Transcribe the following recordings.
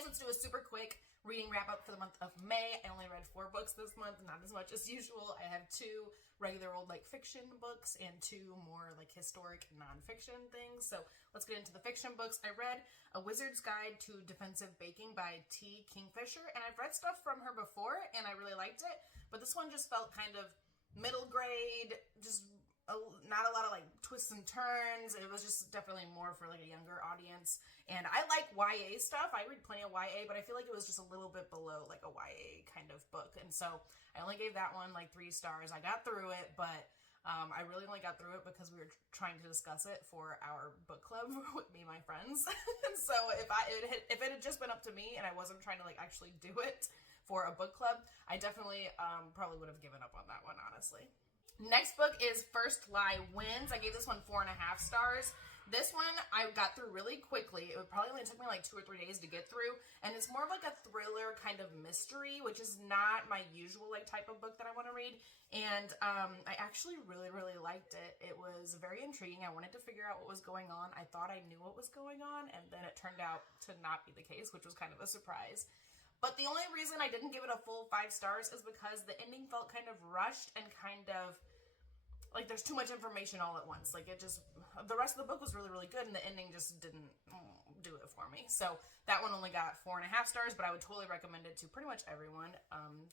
Anyways, let's do a super quick reading wrap up for the month of May. I only read 4 books this month, not as much as usual. I have 2 regular old like fiction books and 2 more like historic nonfiction things. So let's get into the fiction books. I read A Wizard's Guide to Defensive Baking by T Kingfisher, and I've read stuff from her before and I really liked it, but this one just felt kind of middle grade, just not a lot of like twists and turns. It was just definitely more for like a younger audience. And I like YA stuff. I read plenty of YA, but I feel like it was just a little bit below like a YA kind of book. And so I only gave that one like 3 stars. I got through it, but I really only got through it because we were trying to discuss it for our book club with me and my friends. And so if it had just been up to me and I wasn't trying to like actually do it for a book club, I definitely probably would have given up on that one, honestly. Next book is First Lie Wins. I gave this one 4.5 stars. This one I got through really quickly. It probably only took me like 2 or 3 days to get through. And it's more of like a thriller kind of mystery, which is not my usual like type of book that I want to read. And I actually really, really liked it. It was very intriguing. I wanted to figure out what was going on. I thought I knew what was going on, and then it turned out to not be the case, which was kind of a surprise. But the only reason I didn't give it a full 5 stars is because the ending felt kind of rushed and kind of like there's too much information all at once. Like it just, the rest of the book was really, really good and the ending just didn't do it for me. So that one only got 4.5 stars, but I would totally recommend it to pretty much everyone.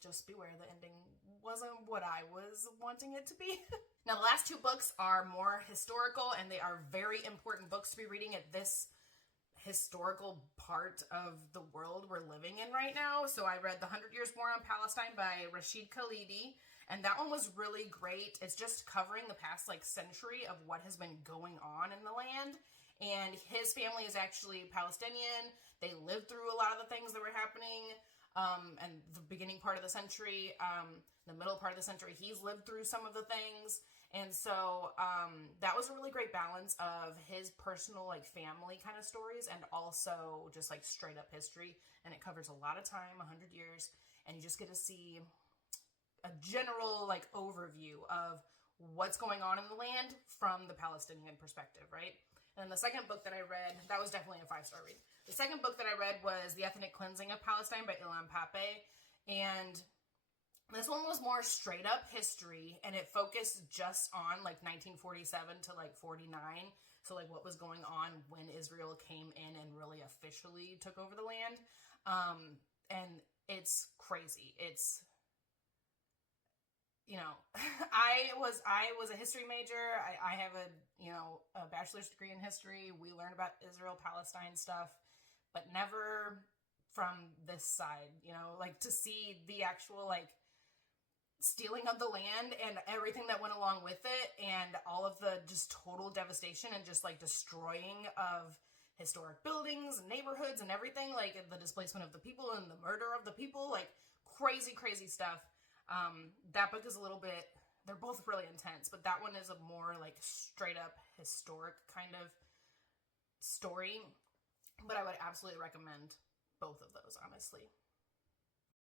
Just beware the ending wasn't what I was wanting it to be. Now the last 2 books are more historical and they are very important books to be reading at this historical part of the world we're living in right now. So I read The 100 Years War on Palestine by Rashid Khalidi, and that one was really great. It's just covering the past like century of what has been going on in the land. And his family is actually Palestinian. They lived through a lot of the things that were happening. And the beginning part of the century, the middle part of the century, he's lived through some of the things. And so that was a really great balance of his personal like family kind of stories and also just like straight up history. And it covers a lot of time, 100 years, and you just get to see a general like overview of what's going on in the land from the Palestinian perspective, right? And then the second book that I read, that was definitely a 5-star read. The second book that I read was The Ethnic Cleansing of Palestine by Ilan Pappe. And this one was more straight up history, and it focused just on like 1947 to like 49. So like what was going on when Israel came in and really officially took over the land. And it's crazy. It's, you know, I was a history major. I have a bachelor's degree in history. We learned about Israel, Palestine stuff, but never from this side, like to see the actual like stealing of the land and everything that went along with it and all of the just total devastation and just like destroying of historic buildings and neighborhoods and everything, like the displacement of the people and the murder of the people, like crazy, crazy stuff. That book is a little bit, they're both really intense, but that one is a more like straight up historic kind of story. But I would absolutely recommend both of those, honestly.